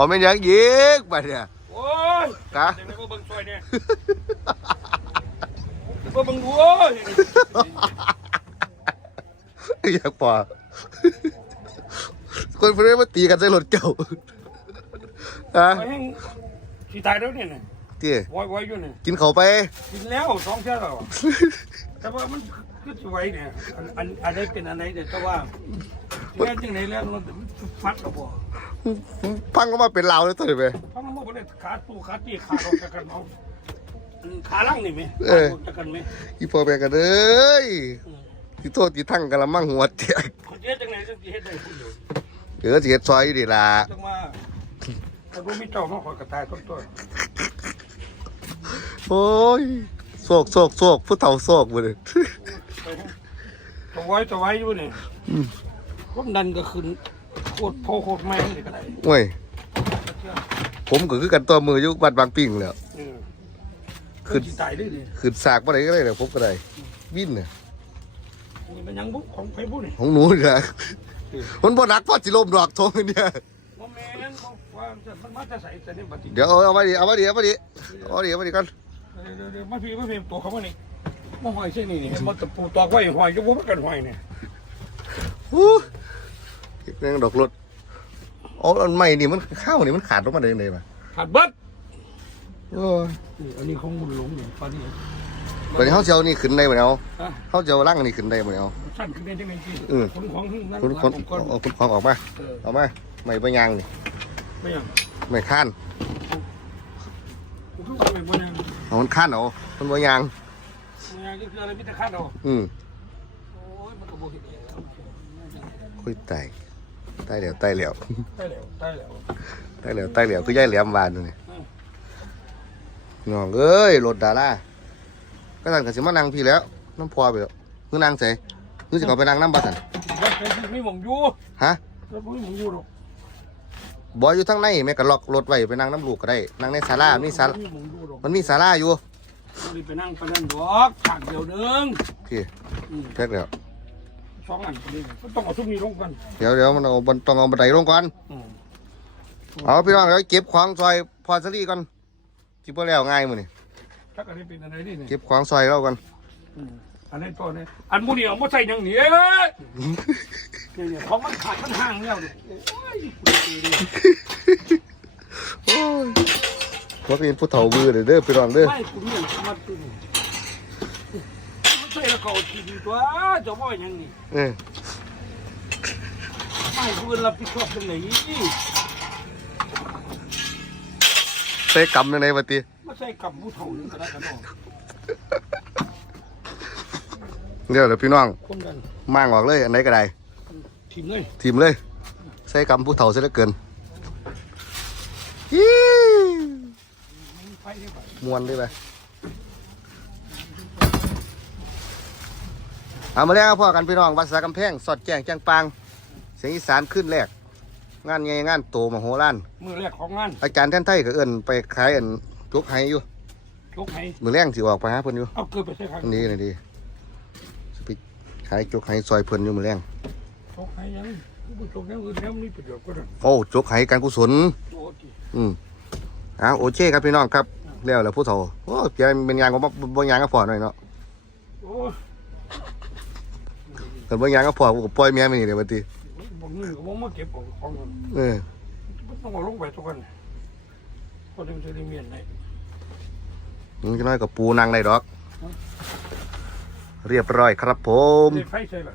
เอาเป็นหยังยิกไปเนี่ยโอ้ยกะเดี๋ยวมาเบิ่งช่วยเนี่ยเดี๋ยวมาเบิ่งดูโอ้ยอยากปอคนเพื่อนมาตีกันใส่รถเก่าฮะไปแห้งสีตายแล้วเนี่ยนะเตี้ยไว้ไว้อยู่เนี่ยกินเขาวไป กินแล้วสองเช้าแล้วอะแต่ว่ามันคือสิไว้เนี่ยอันอันอันไหนเป็นอันไหนเดี๋ยวแต่ว่าแค่จังไหนแล้วมันฟัดกับบ่ พังก็มาเป็นลาวเลยตัวนี้ไปเพราะมันบ่ได้ขาตู้ขาตีขาออกจากกันเอาอันขาล่างนี่ไหมเออขาออกจากกันไหมอีพอแบกกันเอ้ยที่โทษที่ทั้งกะละมังหัวเตียกเขาเฮ็ดจังไหนจังสิเฮ็ดได้ผู้เดียวเดี๋ยวสิเฮ็ดซอยอยู่ดีล่ะจังว่าถ้าบ่มีเจ้ามาขอยกระตายต้นตัวโอ้ยโศกโศกโศกผู้เฒ่าโศกบ่เลยไปฮะจะไว้จะไว้อยู่นี่ความดันก็ขึ้น โคตรโพโคตรแม่งเลยก็ได้โอ้ย ผมก็คือกันตัวมืออยู่บ้านบางปิ่งแหล้ว เออขึ้ขึ้นนตายได้เลยขึ้นสากบ่ได้ก็ได้แหละผมก็ได้ วินน่ะนี่เป็นหยังบุกของไผบุนี่ของหนูนี่ล่ะมันบ่หนักพอสิล้มดอกทงเนี่ยบ่แม่นบ่ว่ามันมาจะใส่แต่นี่บัดนี้เดี๋ยวเอาเอามาดิเอามาดิเอามาดิเอามาดิเอามาดิก่อนเดี๋ยวเดี๋ยวมาพี่มาพี่ตัวเขามานี่มาหอยเส้นนี่นี่มาตะปูตอกไว้หอยอยู่บ่มันกันหอยเนี่ยฮู้ เก็บเรื่องดอกรถเอาอันใหม่นี่มันข้าวนี่มันขาดลงมาได้ยังไงวะขาดเบิดโอ้ยนี่อันนี้ของบุญหลงนี่ตอนนี้ตอนนี้เฮาสิเอานี่ขึ้นได้บ่เนี่ยเอาฮะเฮาจะเอาร่างนี่ขึ้นได้บ่เนี่ยเอา สั้นขึ้นได้จังได๋ที่เออคนของนั่นคุณคนก่อนเอาคุณของออกมาเออเอามาไม่ไปยางนี่ไม่หยังไม่ข้านกูคือว่าไม่บ่ยังเอามันข้านเอามันบ่ยางไม่หยังคืออะไรมีแต่ขาดเอาอืม โอ้ยมันก็บ่เฮ็ดเองแล้วคุยตาย ตายแล้วตายแล้วได้แล้วได้แล้วตายแล้วตายแล้วคือยายแหลมวานนี่น้องเอ้ยรถดาราก็สั่นก็สิมานั่งพี่แล้วน้ำพอไปแล้วคือนั่งใส่คือสิเขาไปนั่งน้ำบัดสั่นรถเป็นมีหม่องอยู่ฮะรถบ่มีหม่องอยู่หรอกบอยอยู่ทั้งในแม่ก็ล็อกรถไว้ไปนั่งน้ำลูกก็ได้นั่งในศาลามีศาลามีหม่องอยู่หรอกมันมีศาลาอยู่บ่ได้ไปนั่งไปนั่นดอกฉากเดียวเนึงพี่อืมแพ็กแล้ว สองอันนี่ก็ต้องเอาทุกนี้ลงกันเดี๋ยวเดี๋ยวมันเอาบันต้องเอาบันไดลงก่อนอืมเอาพี่น้องเดี๋ยวเก็บของซอยพอสลี่ก่อนที่พอแล้วง่ายมื้อนี่ถ้าอันนี้เป็นอะไรนี่นี่เก็บของซอยเราก่อนอืมอันนี้ตัวนี้อันมูนี่เอามาใส่อยังนี้เนี่ยเนี่ยของมันขาดมันห่างแล้วเนี่ยโอ้ยกูเจอดิโอ้ยว่าเป็นผู้เฒ่ามือเด้อเด้อพี่น้องเด้อไม่กูเนี่ยมัน ตัวนี้มันใส่แล้วก็เอาทีดีตัวจะว่าอย่างนี้เออไม่กูเป็นรับผิดชอบตรงไหนใส่กำยังไงบัดนี้มาใส่กับผู้เฒ่านี่ก็ได้กันเนาะเดี๋ยวเดี๋ยวพี่น้องคนกันมั่างออกเลย อันไหนก็ได้ทีมเลยทีมเลยใส่กำผู้เฒ่าเสียเหลือเกินฮี่ไปได้ไปมวนได้ไหม เอามาแล้วพ่อกันพี่น้องวัดสากำแพงสอดแจ้งแจ้งปางเสียงอีสานขึ้นแรก งานใหญ่งานโตมโหฬารมือแรกของงานอาจารย์แท่นไทยก็เอิ้นไปขายอันจกไห้อยู่ยกให้มือแรงสิออกไปหาเพิ่นอยู่เอาเกิดไปใส่ข้างอันนี้นี่ดีสิไปขายจกไห้ซอยเพิ่นอยู่มือแรงยกให้ยังผู้ชมยังอื่นแล้วมีประโยชน์ก็ได้โอ้จกไห้การกุศลโอ้ทีอืมอ่าโอเคครับพี่น้องครับแล้วแล้วผู้เฒ่าโอ้เพียงเป็นยางก็บ่บ่ยางก็พอหน่อยเนาะ โอ้เกิดบ่ยางก็พอกูก็ปล่อยแม่ไปนี่เด้อบัดนี้บอกนี่ก็บอกมาเก็บของของมันเออต้องเอาลงไปทุกคนคนที่มันจะได้เมียนไหนมึงจะน้อยกับปูนางได้ดอก เรียบร้อยครับผมได้ไฟใส่ละ